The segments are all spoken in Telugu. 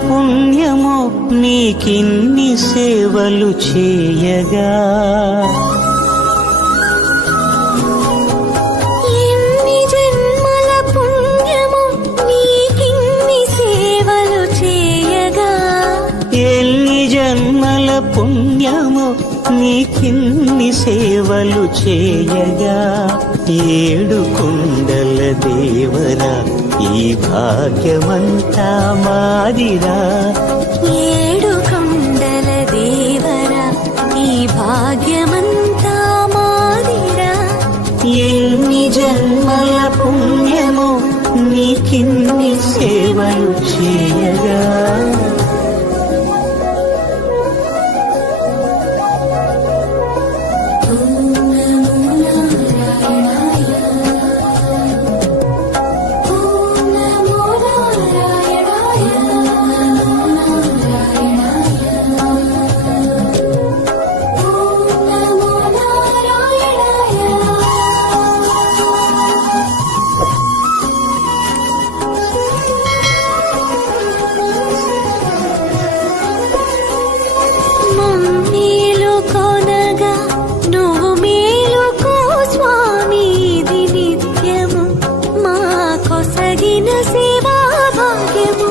పుణ్యము నీకిన్ని సేవలు చేయగా ఎన్ని జన్మల పుణ్యము నీకిన్ని సేవలు చేయగా ఎన్ని జన్మల పుణ్యము నీకిన్ని సేవలు చేయగా ఏడు కొండల దేవరా ఈ భాగ్యమంతా మాదిరా ఏడు కొండల దేవరా ఈ భాగ్యమంతా మాదిరా ఎన్ని జన్మల పుణ్యము నీకిన్ని సేవలు చేయగా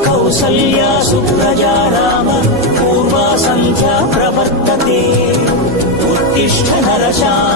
కౌసల్యా సుప్రజా రామ పూర్వా సంధ్యా ప్రవర్తతే ఉత్తిష్ఠ నరశార్దూల